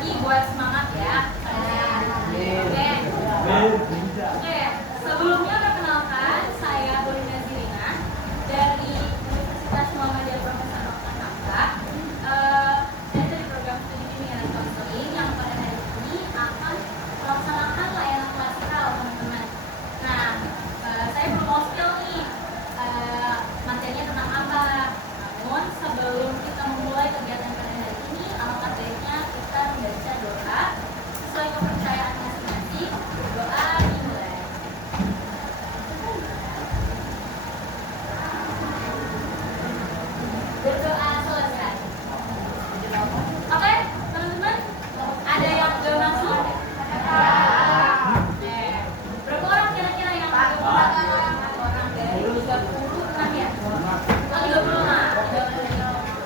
lagi buat semangat ya. Oke. Sebelumnya perkenalkan, saya Bolinda Zirina dari Universitas Muhammadiyah Profesor Dr. Hamka. Saya dari program studi bimbingan konseling yang pada hari ini akan melaksanakan layanan klasikal, teman-teman. Nah, saya belum mau spill nih materinya tentang apa. Namun sebelum kita memulai kegiatan pada hari ini, alangkah baiknya kita membaca doa sesuai kepercayaan masing-masing. Doa dimulai. Berdoa selesai. Oke, teman-teman, ada yang belum langsung? Berapa orang kira-kira yang belum? Orang dari 36 ya? Oh, 36.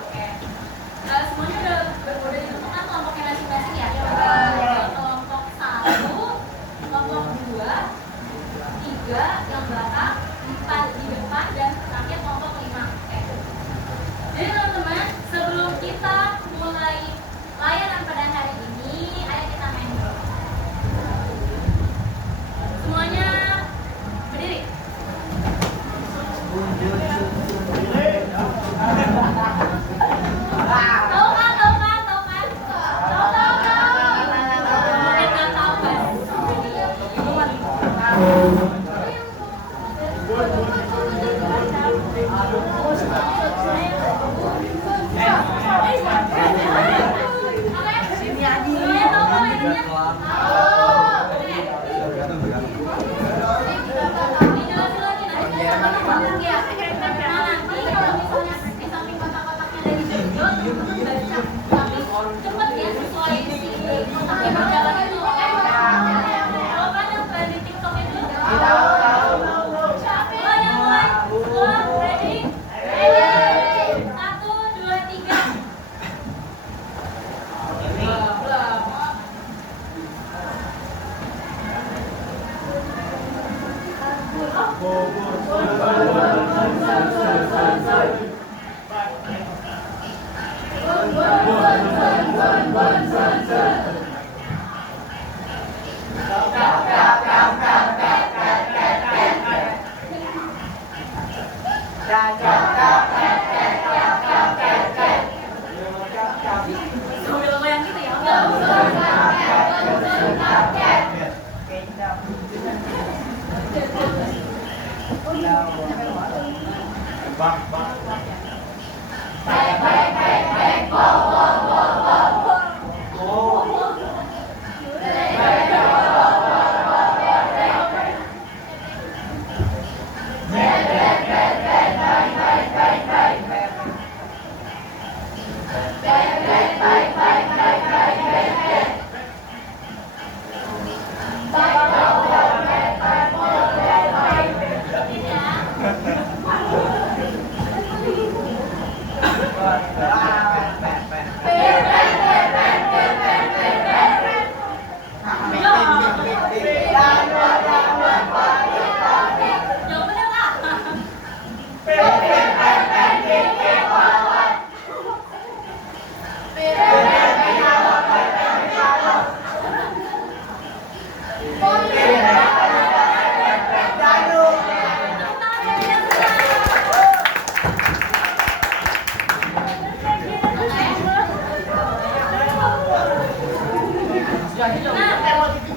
Oke. Semuanya udah ditentukan kelompoknya masing-masing ya? Kelompok 1, kelompok 2, 3 yang belakang, 4 di depan, dan terakhir kelompok 5. Oke. Jadi teman-teman, sebelum kita mulai layanan pada hari ini, ayo kita main dulu. Semuanya berdiri. Tahu kan? Mungkin nggak tahu kan? Cepet ya, sesuai si kotaknya berjalan itu. Kalau kan yang tren di TikTok itu ready? 1, 2, 3. Sambil goyang gitu ya? Jawabannya apa?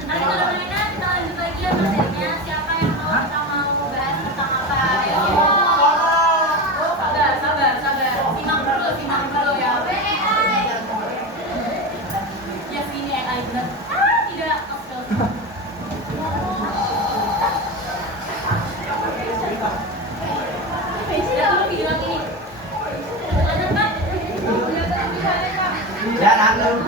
Nah, nanti kalau udah mainan, kita lanjut lagi ya materinya. Siapa yang kita mau bahas tentang apa? Sabar. Simak dulu ya. Ya sini AI bener. Tidak. Lihat dulu video lagi nih. Lanjut, Pak. Jangan dulu.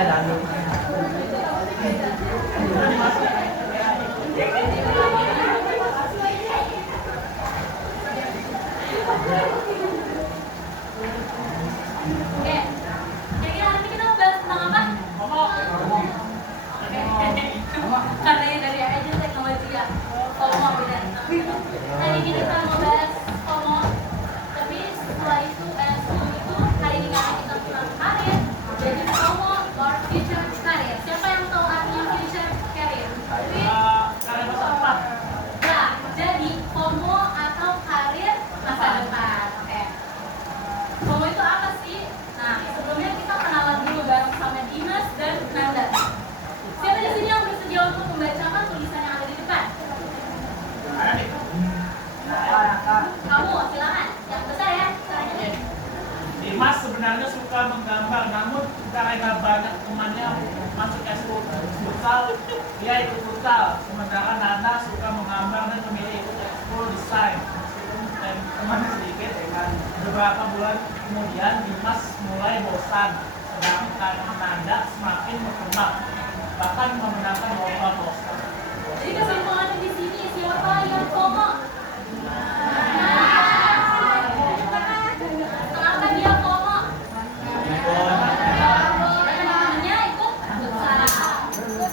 kira-kira hari ini kita mau bahas tentang apa? Karena ini dari aja teknologi ya. FOMO benar. Hari ini kita mau bahas FOMO. Tapi setelah itu hari ini karena kita tentang karir. Jadi FOMO or future career. Siapa yang tahu artinya future career? Karir masa depan. Nah, jadi FOMO atau karir masa depan. Oke. FOMO itu apa sih? Nah, sebelumnya kita kenalan dulu bareng sama Dimas dan Nanda. Siapa di sini yang bersedia untuk membacakan tulisan yang ada di depan? Ada nih. Kamu, silakan. Yang besar ya. Caranya. Dimas sebenarnya suka menggambar, namun karena banyak temannya masuk ekskul futsal, dia ikut futsal. Sementara Nanda suka menggambar dan memilih ikut ekskul desain. Dan temannya sedikit, beberapa bulan kemudian Dimas mulai bosan, sedangkan Nanda semakin berkembang, bahkan memenangkan lomba poster. Jadi kesimpulannya di sini siapa yang FOMO? Kenapa dia FOMO? Teman-temannya ikut futsal.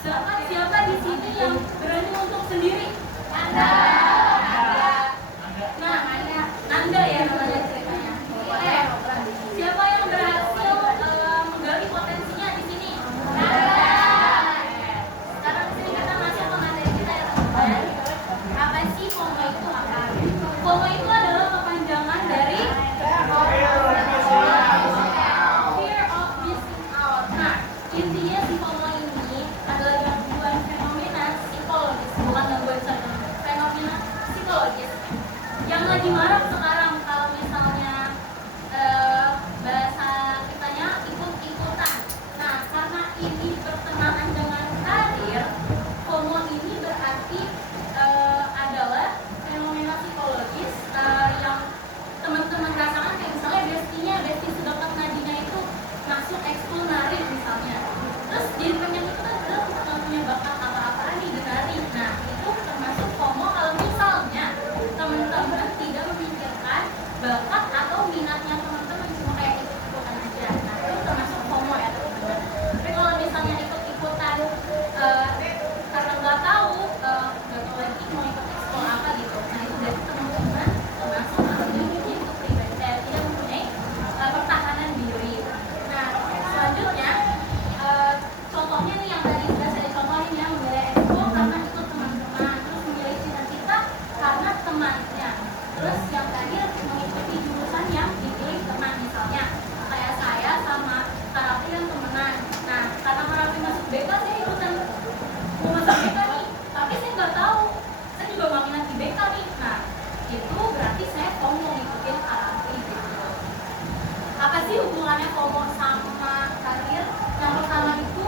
Sedangkan siapa di sini yang berani untuk sendiri? Anda. Nah, Nanda ya namanya ceritanya. Siapa yang berhasil menggali potensinya di sini? Nanda. Sekarang di sini kita masuk ke materi kita ya teman-teman. Apa sih FOMO itu apa? FOMO itu adalah kepanjangan dari Fear of Missing Out. Nah, intinya si FOMO ini adalah gangguan fenomena psikologis, bukan gangguan fenomena psikologis yang lagi marak sekarang. Kalau misalnya bahasa kitanya ikut-ikutan. Nah, karena ini berkenaan dengan karir, FOMO ini berarti adalah fenomena psikologis yang teman-teman rasakan, kayak misalnya bestie sedekat nadinya itu masuk ekskul nari misalnya. Terus jadi pengen itu kan padahal nggak punya bakat apa-apaan di nari. Nah, itu termasuk FOMO kalau misalnya teman-teman tidak memikirkan bakat atau minatnya teman-teman, cuma kayak ikut-ikutan aja. Nah, itu termasuk FOMO ya teman-teman. Tapi kalau misalnya ikut-ikutan karena nggak tahu lagi mau ikut ekskul apa gitu, nah itu berarti teman-teman termasuk itu pribadi tidak mempunyai pertahanan diri. Nah, selanjutnya contohnya nih yang tadi sudah saya contohin ya, memilih ekskul karena ikut teman-teman, terus memilih cita-cita karena temannya. Terus yang tadi mengikuti jurusan yang dipilih teman, misalnya kayak saya sama Karapi dan temenan. Nah, karena Karapi masuk BK, saya ikutan mau masuk BK nih, tapi saya nggak tahu, saya juga nggak minat di BK nih. Nah, itu berarti saya FOMO ngikutin Karapi gitu. Apa sih hubungannya FOMO sama karir? Yang pertama itu,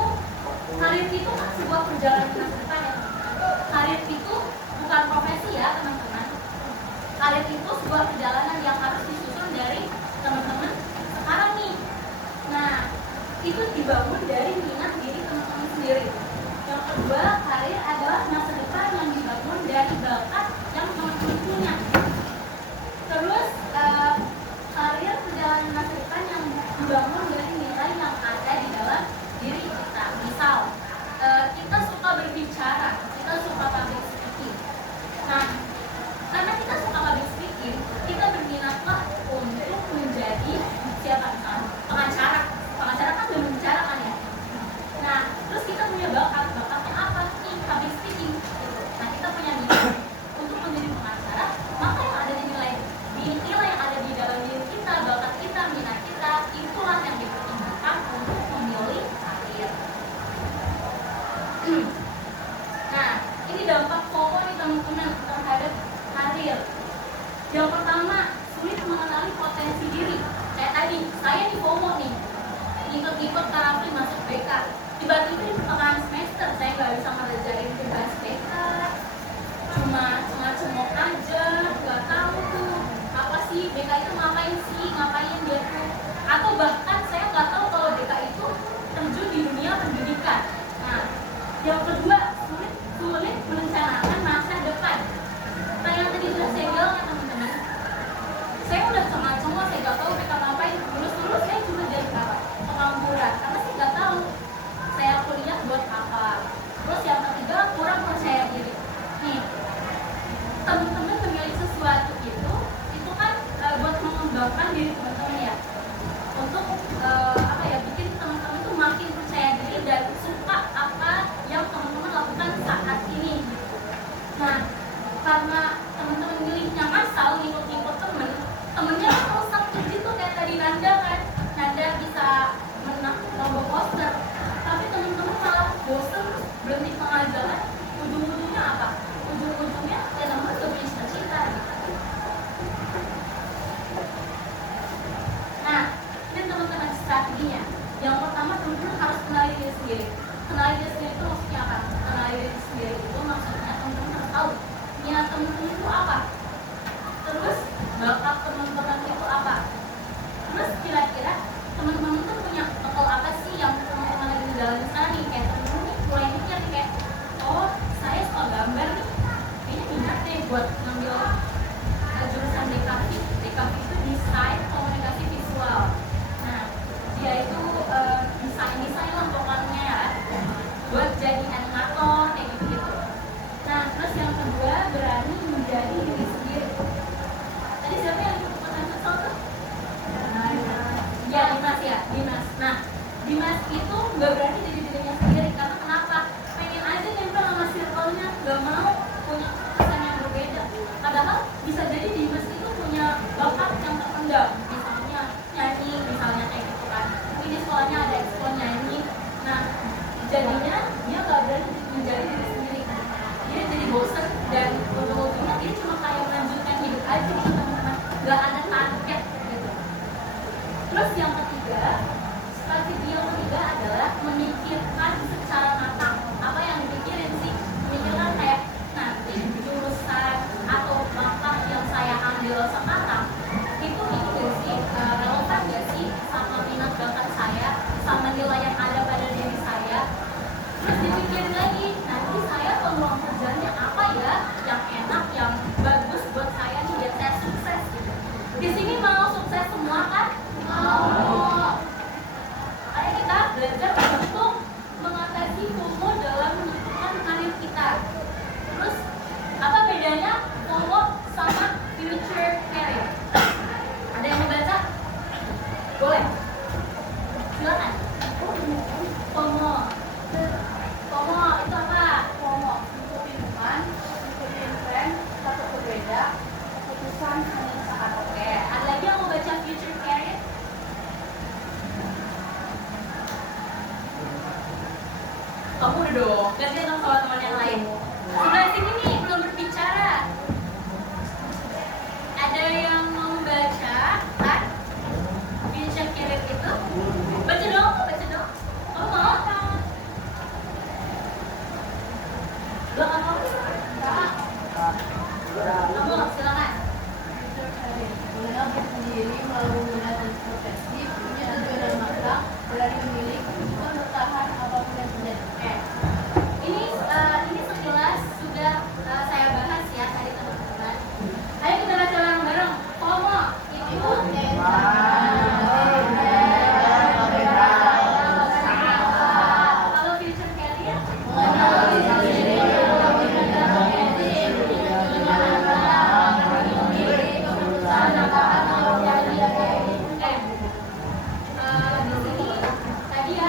karir itu kan sebuah perjalanan masa depan ya. Karir itu bukan profesi ya teman-teman. Karir itu sebuah perjalanan yang harus disusun dari teman-teman sekarang nih. Nah, itu dibangun dari minat diri teman-teman sendiri. Yang kedua, karir adalah masa depan yang dibangun dari bakat yang teman-teman punya. Terus, karir perjalanan masa depan yang dibangun dari nilai yang ada di dalam diri kita. Misal, kita suka berbicara, kita suka public speaking. Nah, karena kita suka public speaking, kita berminatlah untuk menjadi siapa misalnya? Pengacara. Pengacara kan udah berbicara kan ya. Nah, terus kita punya bakatnya apa? Public speaking. Gitu. Nah, kita punya minat untuk menjadi pengacara, maka yang ada di nilai yang ada di dalam diri kita, bakat kita, minat kita, itulah yang dipertimbangkan untuk memilih karir. Nah, ini dampak FOMO nih teman-teman terhadap karir. Yang pertama, sulit mengenali potensi diri. Kayak tadi, saya di FOMO nih, ikut Karapi masuk BK. Tiba-tiba di pertengahan semester, saya nggak bisa ngerjain tugas BK. Cuma cemok aja, nggak tahu tuh apa sih BK itu ngapain dia tuh. Atau bahkan saya nggak tahu kalau BK itu terjun di dunia bakat teman-teman itu apa. Terus kira-kira teman-teman tuh punya bekal apa sih yang teman-teman lagi ngejalanin sekarang nih, kayak teman-teman nih mulai mikir nih kayak, oh saya suka gambar nih, kayaknya minat deh buat ngambil jurusan DKV. DKV itu desain komunikasi visual. Nah dia itu desain lah pokoknya ya, buat jadi animator kayak gitu. Nah terus yang kedua, berani menjadi diri sendiri. Tadi siapa yang ikutan futsal tuh? Ya Dimas ya, Dimas. Nah Dimas itu nggak berani jadi dirinya sendiri karena kenapa? Pengen aja nempel sama circle-nya, nggak mau punya kesan yang berbeda. Padahal bisa jadi Dimas itu punya bakat yang terpendam, misalnya nyanyi, misalnya kayak gitu kan. Mungkin di sekolahnya ada ekskul nyanyi. Nah jadinya dia nggak berani menjadi diri sendiri. Dia jadi bosen dan ujung-ujungnya dia cuma kayak melanjutkan hidup aja gitu teman-teman, nggak ada target gitu. Terus yang ketiga, strategi yang ketiga adalah memikirkan secara matang. Apa yang dipikirin sih? Memikirkan kayak nanti jurusan atau bakat yang saya ambil sekarang itu gak sih, relevan gak sih sama minat bakat saya, sama nilai yang ada pada diri saya. Terus dipikirin lagi, nanti saya peluang kerjanya apa ya yang enak, yang bagus buat saya nih biar saya sukses gitu. Di sini mau sukses semua kan? Mau. Ayo kita belajar untuk mengatasi FOMO dalam menentukan karir kita. Terus apa bedanya FOMO sama future career? Ada yang mau baca? Boleh. Silakan. FOMO. FOMO itu apa? FOMO ikutin teman, ikutin tren, takut berbeda, keputusan hanya saat. Oke, ada lagi yang mau baca future career? Kamu udah dong, gantian dong sama teman yang lain. Sebelah sini nih belum berbicara. Ada yang mau baca kan? Future career itu? Baca dong, baca dong. Kamu mau? Lo nggak mau? Enggak. Kamu silakan. Mengenal diri sendiri melalui minat dan profesi, punya tujuan dan magang, berani memilih, bukan bertahan apapun yang terjadi. Oke. Ini sekilas sudah saya bahas ya tadi teman-teman. Ayo kita baca bareng-bareng. FOMO itu kalau future career Mengenal diri sendiri melalui minat dan profesi, punya tujuan dan magang, berani memilih, keputusan apapun yang terjadi. di sini tadi ya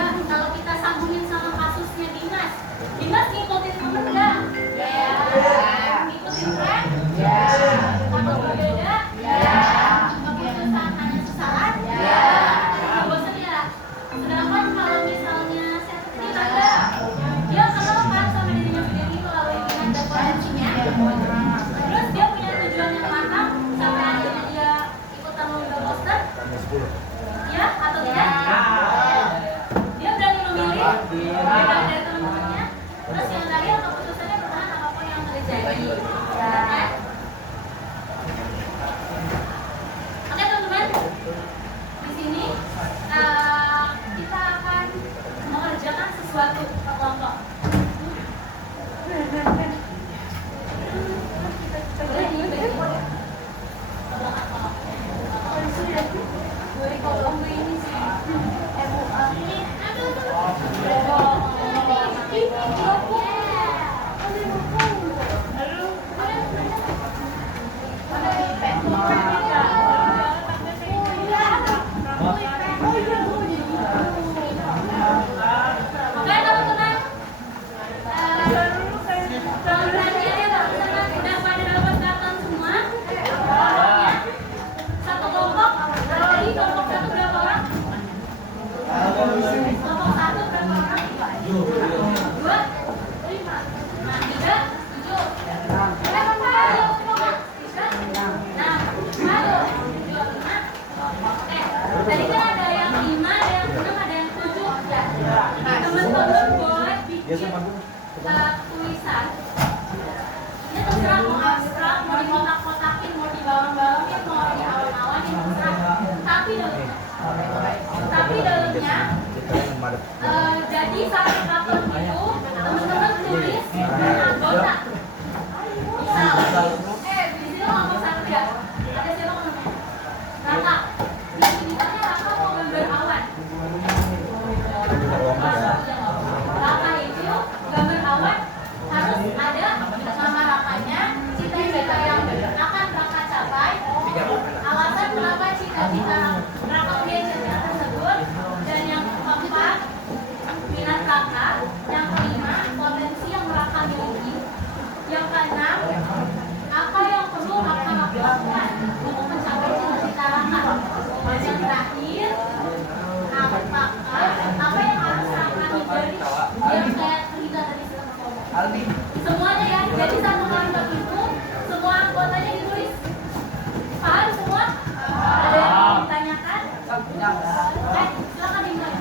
bisa merakam cerita tersebut. Dan yang keempat, minat kakak. Yang kelima, potensi yang kakak miliki. Yang keenam, apa yang perlu kakak lakukan untuk mencapai cita-cita kakak. Dan yang terakhir, apa yang harus kakak hindari biar kayak terhindar dari segala korban. Semuanya ya, jadi satu kalimat itu semua anggotanya ditulis. Paham semua? Ada yang ditanyakan? Silakan dimulai.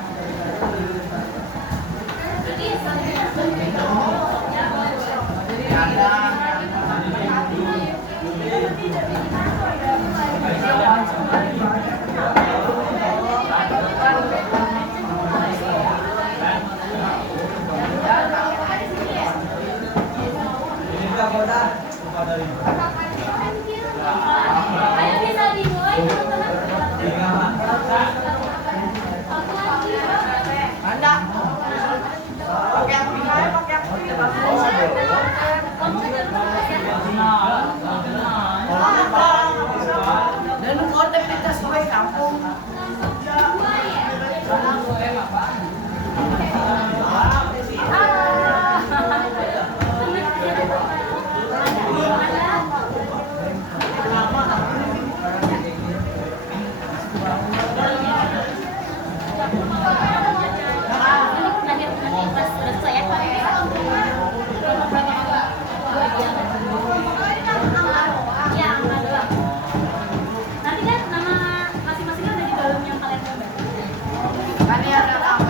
Jadi selanjutnya ya boleh. Ayo bisa dimulai teman-teman. Dan aktivitas kowe kampung. Nanti kan nama masing-masing ada di dalam yang kalian gambar. Kan ya ada nama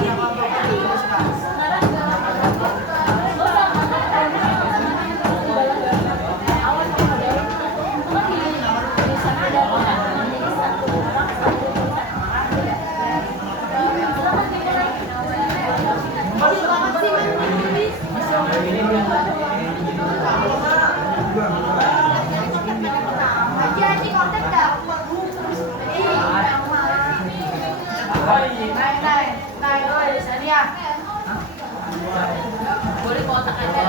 Này ơi, sani ya. Boleh kotak aja.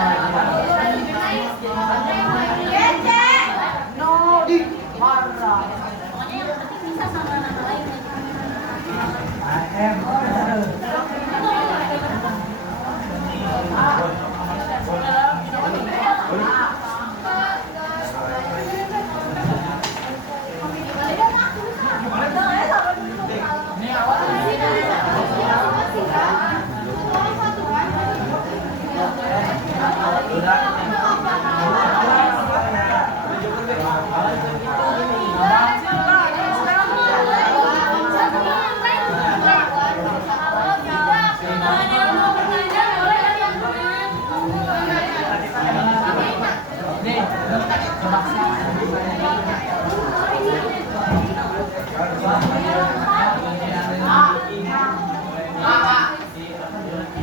No, di marah. Pokoknya yang penting bisa sama nama lain.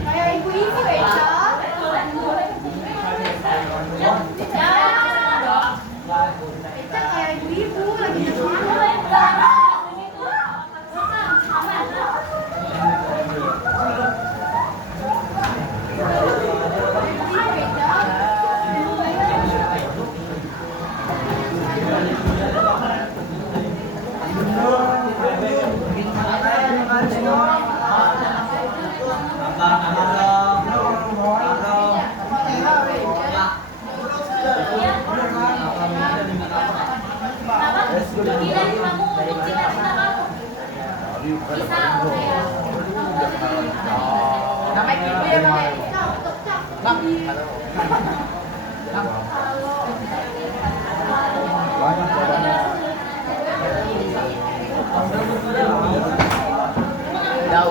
Kayak ibu-ibu ya, Cak. Eca kayak ibu-ibu lagi di sekolah. Tidak kamu untuk cita-cita kamu. Bisa kayak Namanya ibu ya, Bang. Đâu?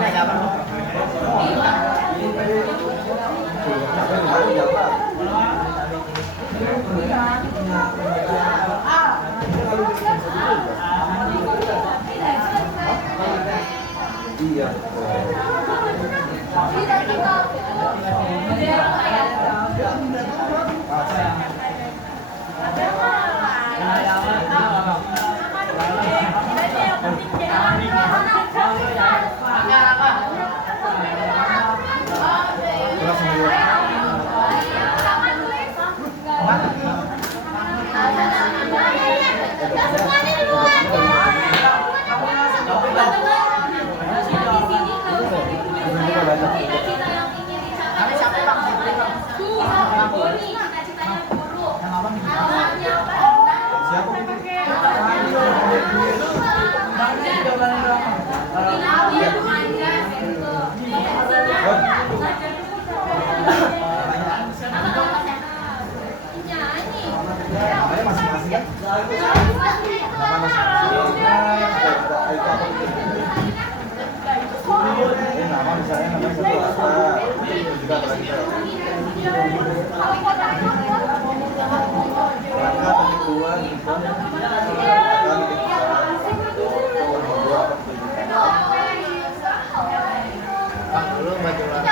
Này gặp yang penting jangan Nama misalnya namanya satu apa? Itu juga berarti. Rangka penipuan, Bang, lu baju lah.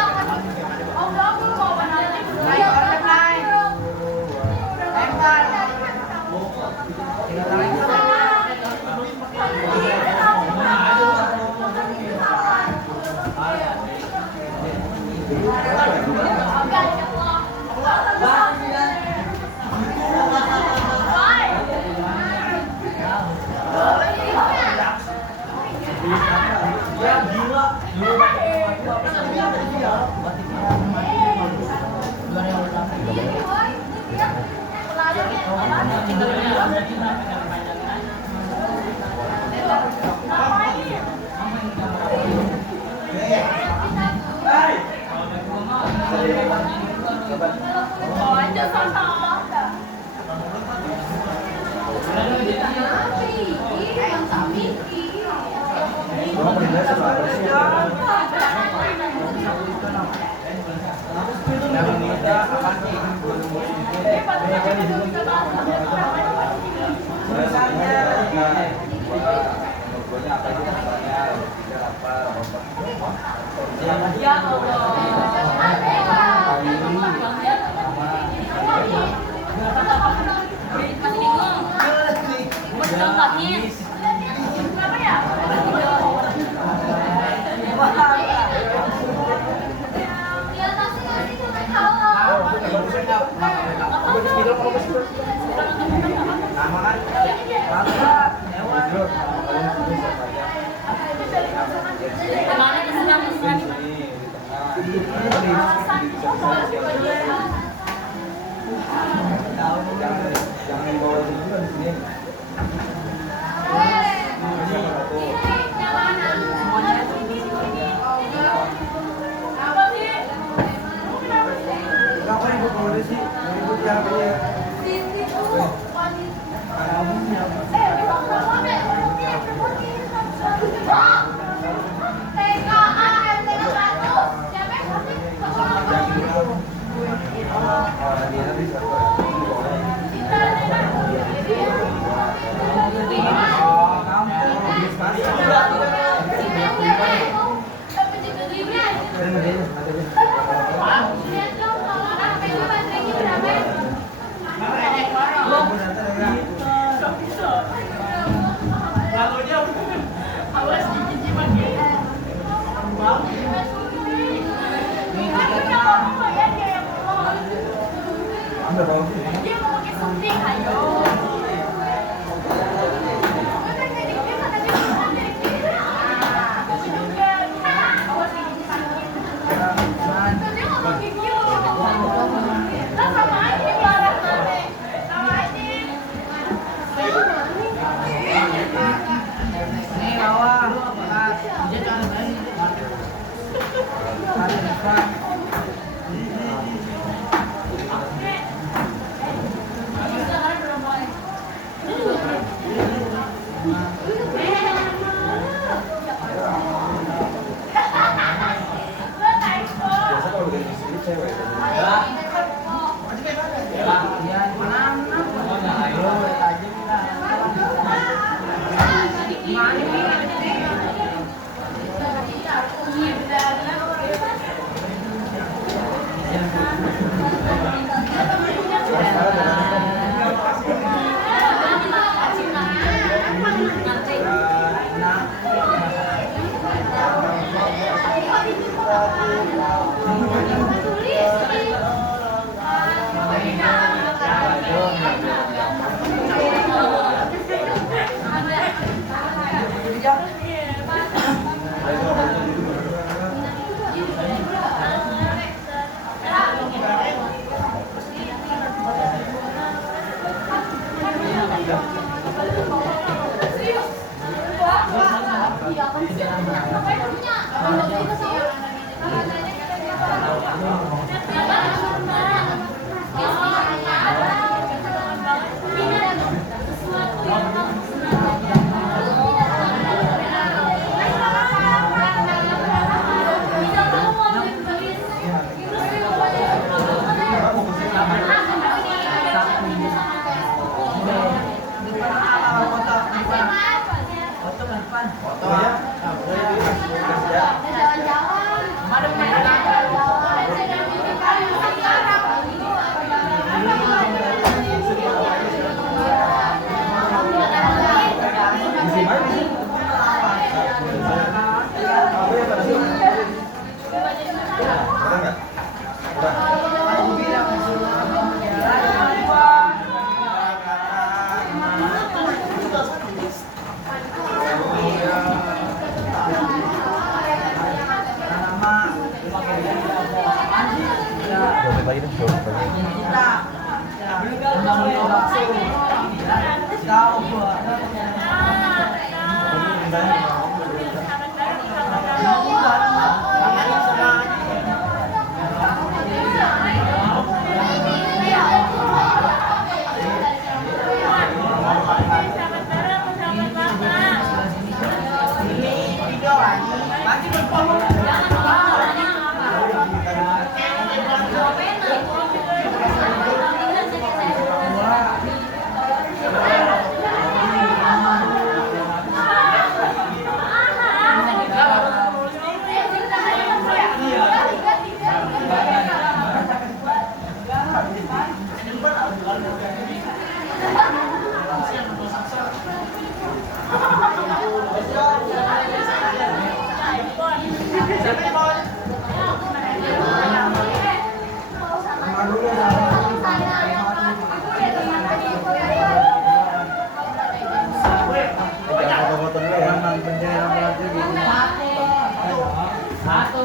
Ya Allah. Masih bingung. Mau contohnya? Kenapa ya? Kemana kesenang jangan bawa juga di sini. Kenapa ribut bawa di sini? Ribut siapa ya? Dia mau pakai suntik, ayo. Sesuatu yang Foto-foto dulu ya. Satu.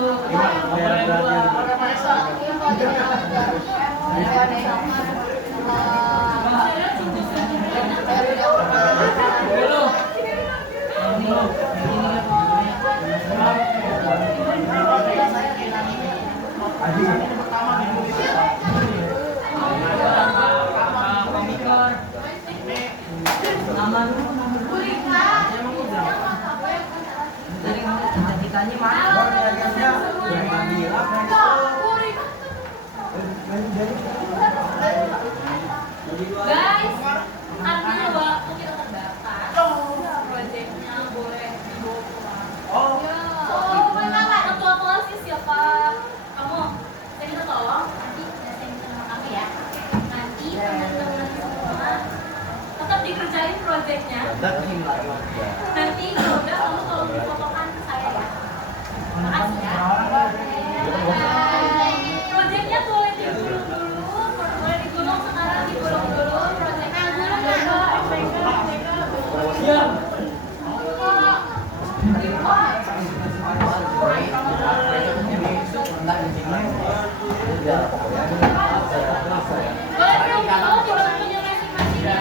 Guys, artinya waktu kita terbatas, proyeknya boleh dibawa pulang. Ketua kelas siapa? Kamu, saya minta tolong, nanti saya minta nama kamu ya. Nanti teman-teman semua tetap dikerjain proyeknya. Nanti kalau udah kamu tolong difotokan ke saya ya. Makasih ya. Proyeknya boleh digulung dulu, boleh digulung sekarang digulung dulu proyeknya. Siap. Boleh duduk dulu di bangkunya masing-masing ya.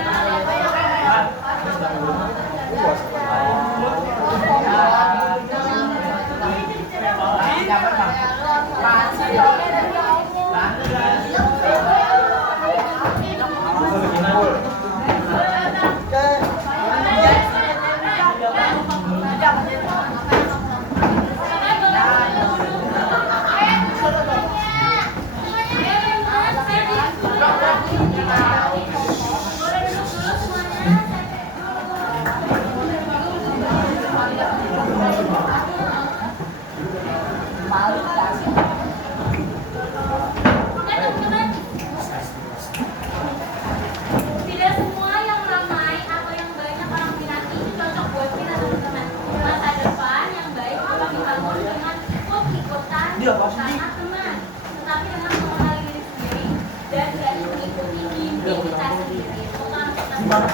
Tidak semua yang ramai atau yang banyak orang minati itu cocok buat kita teman-teman. Masa depan yang baik itu kami bangun dengan ikut-ikutan karena teman, tetapi dengan mengenali diri sendiri dan berani mengikuti mimpi kita sendiri. Bukan kita sendiri.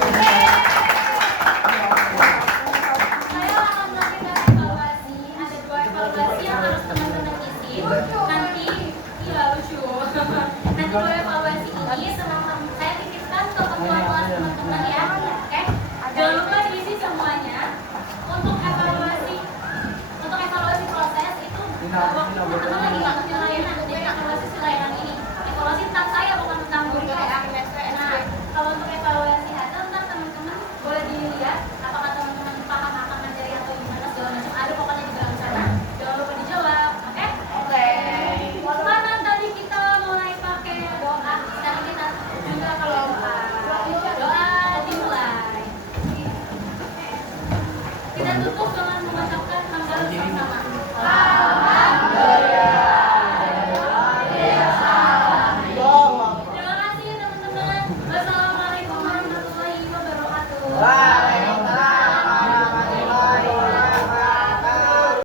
Saya akan melakukan evaluasi. Ada 2 evaluasi yang harus teman-teman isi. Nanti, iya lucu. Nanti 2 evaluasi ini teman-teman saya titipkan ke ketua kelas teman-teman ya. Oke? Jangan lupa diisi semuanya. Untuk evaluasi proses itu teman-teman lagi nggak ngerti layanan. Jadi evaluasi layanan ini. Evaluasi tentang saya bukan tentang guru saya. Nah, kalau untuk evaluasi hasil ntar teman-teman boleh dilihat apakah teman-teman paham akan materi atau gimana segala macam. Ada pokoknya di dalam sana. Jangan lupa dijawab. Oke? Mana tadi kita mulai pakai doa. Sekarang kita juga kalau doa dimulai. Kita tutup dengan